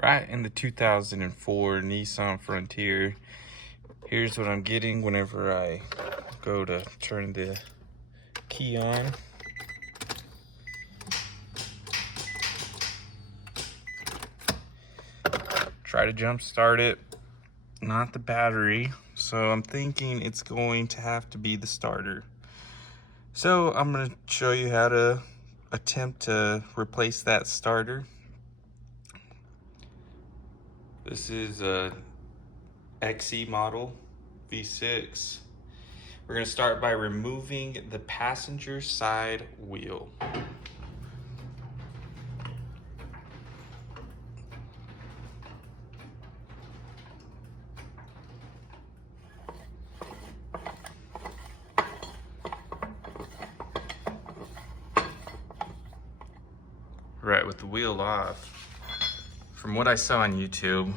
Right in the 2004 Nissan Frontier. Here's what I'm getting whenever I go to turn the key on. Try to jump start it, not the battery. So I'm thinking it's going to have to be the starter. So I'm going to show you how to attempt to replace that starter. This is a XE model V6. We're going to start by removing the passenger side wheel. Right, with the wheel off, from what I saw on YouTube,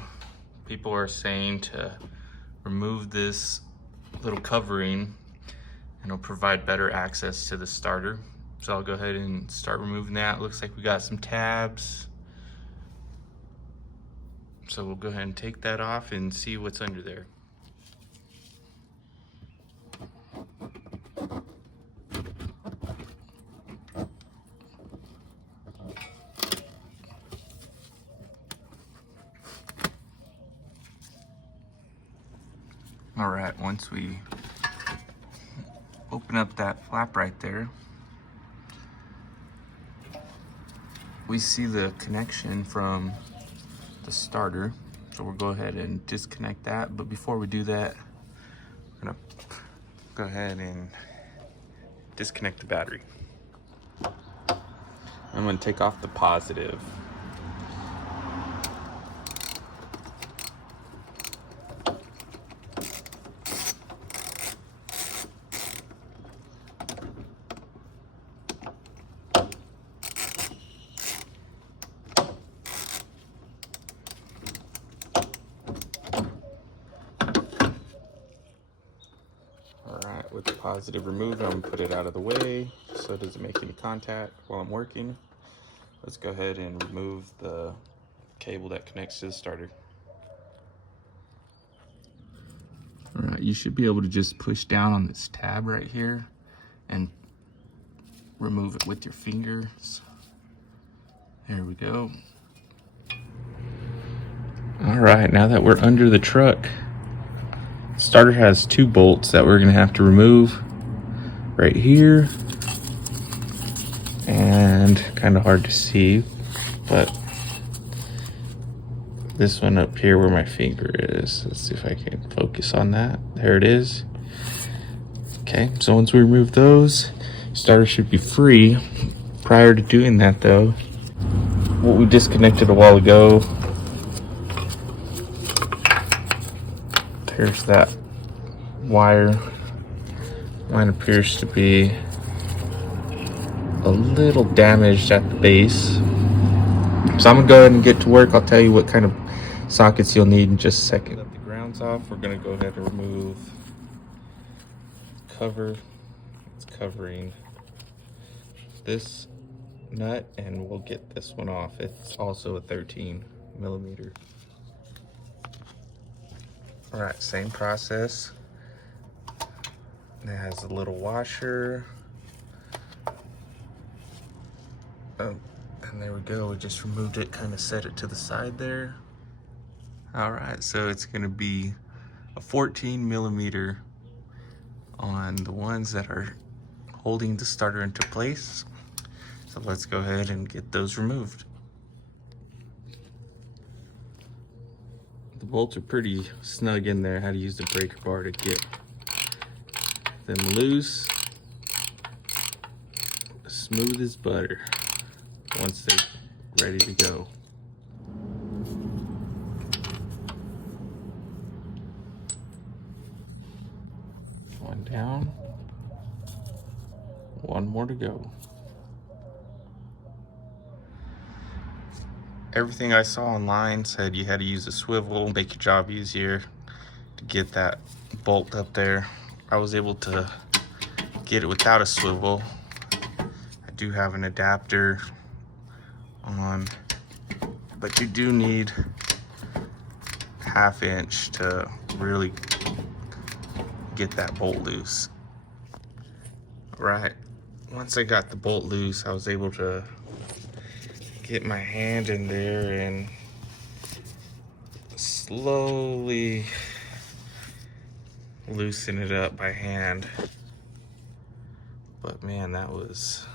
people are saying to remove this little covering and it'll provide better access to the starter. So I'll go ahead and start removing that. Looks like we got some tabs. So we'll go ahead and take that off and see what's under there. All right, once we open up that flap right there, we see the connection from the starter. So we'll go ahead and disconnect that. But before we do that, we're gonna go ahead and disconnect the battery. I'm gonna take off the positive. Alright, with the positive removed, I'm gonna put it out of the way so it doesn't make any contact while I'm working. Let's go ahead and remove the cable that connects to the starter. Alright, you should be able to just push down on this tab right here and remove it with your fingers. There we go. Alright, now that we're under the truck, starter has two bolts that we're gonna have to remove right here, and kind of hard to see, but this one up here where my finger is, let's see if I can focus on that. There it is. Okay, so once we remove those, starter should be free. Prior to doing that though, what we disconnected a while ago, there's that wire. Mine appears to be a little damaged at the base. So I'm gonna go ahead and get to work. I'll tell you what kind of sockets you'll need in just a second. Let the ground's off. We're gonna go ahead and remove the cover. It's covering this nut, and we'll get this one off. It's also a 13mm. All right, same process. It has a little washer. Oh, and there we go. We just removed it, kind of set it to the side there. All right, so it's gonna be a 14mm on the ones that are holding the starter into place. So let's go ahead and get those removed. The bolts are pretty snug in there. I had to use the breaker bar to get them loose. Smooth as butter once they're ready to go. One down, one more to go. Everything I saw online said you had to use a swivel, make your job easier to get that bolt up there. I was able to get it without a swivel. I do have an adapter on but you do need 1/2 inch to really get that bolt loose. Right, once I got the bolt loose, I was able to get my hand in there and slowly loosen it up by hand. But man, that's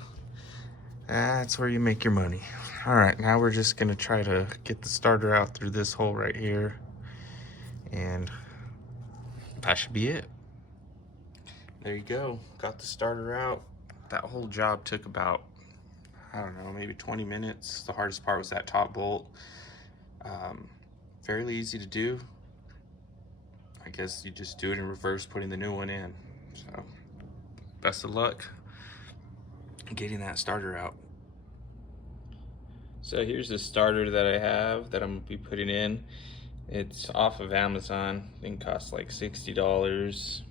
where you make your money. All right, now we're just gonna try to get the starter out through this hole right here, and that should be it. There you go, got the starter out. That whole job took about, I don't know, maybe 20 minutes. The hardest part was that top bolt. Fairly easy to do. I guess you just do it in reverse, putting the new one in. So, best of luck getting that starter out. So here's the starter that I have that I'm gonna be putting in. It's off of Amazon. I think it costs like $60.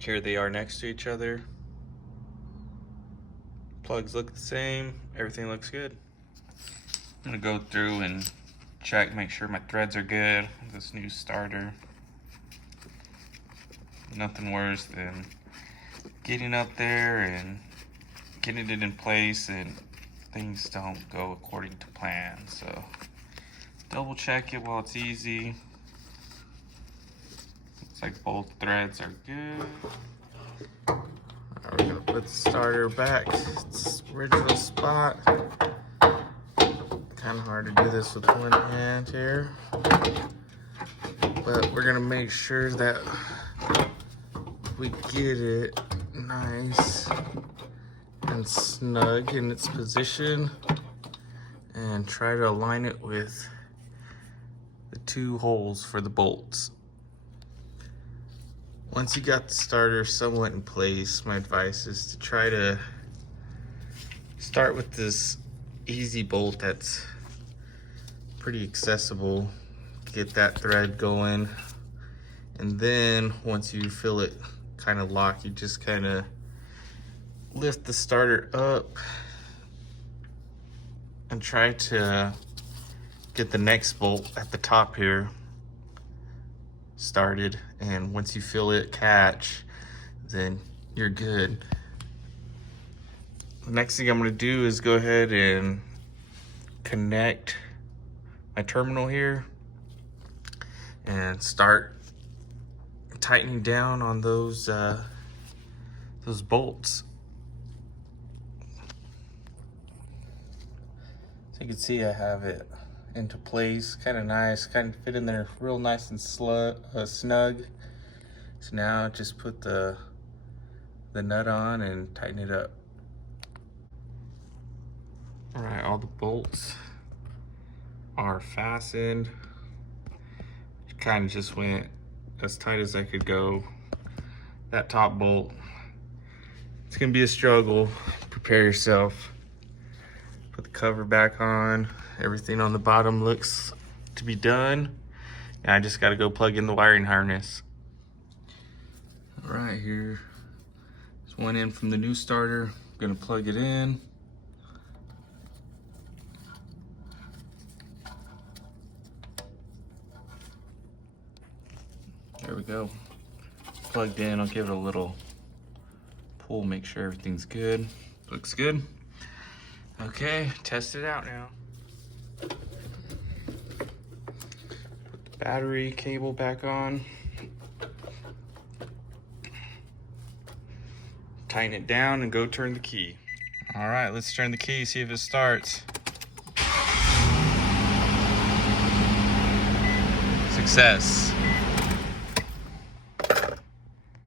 Here they are next to each other. Plugs look the same, everything looks good. I'm gonna go through and check, make sure my threads are good with this new starter. Nothing worse than getting up there and getting it in place and things don't go according to plan. So double check it while it's easy. Looks like both threads are good. We're gonna put the starter back its original spot. Kind of hard to do this with one hand here, but we're gonna make sure that we get it nice and snug in its position, and try to align it with the 2 holes for the bolts. Once you got the starter somewhat in place, my advice is to try to start with this easy bolt that's pretty accessible. Get that thread going, and then once you feel it kind of lock, you just kind of lift the starter up and try to get the next bolt at the top here started, and once you feel it catch, then you're good. The next thing I'm going to do is go ahead and connect my terminal here and start tightening down on those bolts. So you can see I have it into place, kind of nice, kind of fit in there real nice and snug. So now just put the nut on and tighten it up. All right, all the bolts are fastened. Kind of just went as tight as I could go. That top bolt, it's gonna be a struggle. Prepare yourself. Put the cover back on. Everything on the bottom looks to be done. And I just gotta go plug in the wiring harness. All right, here's one in from the new starter. I'm gonna plug it in. There we go. Plugged in. I'll give it a little pull, make sure everything's good. Looks good. Okay, test it out now. Put the battery cable back on. Tighten it down and go turn the key. All right, let's turn the key, see if it starts. Success.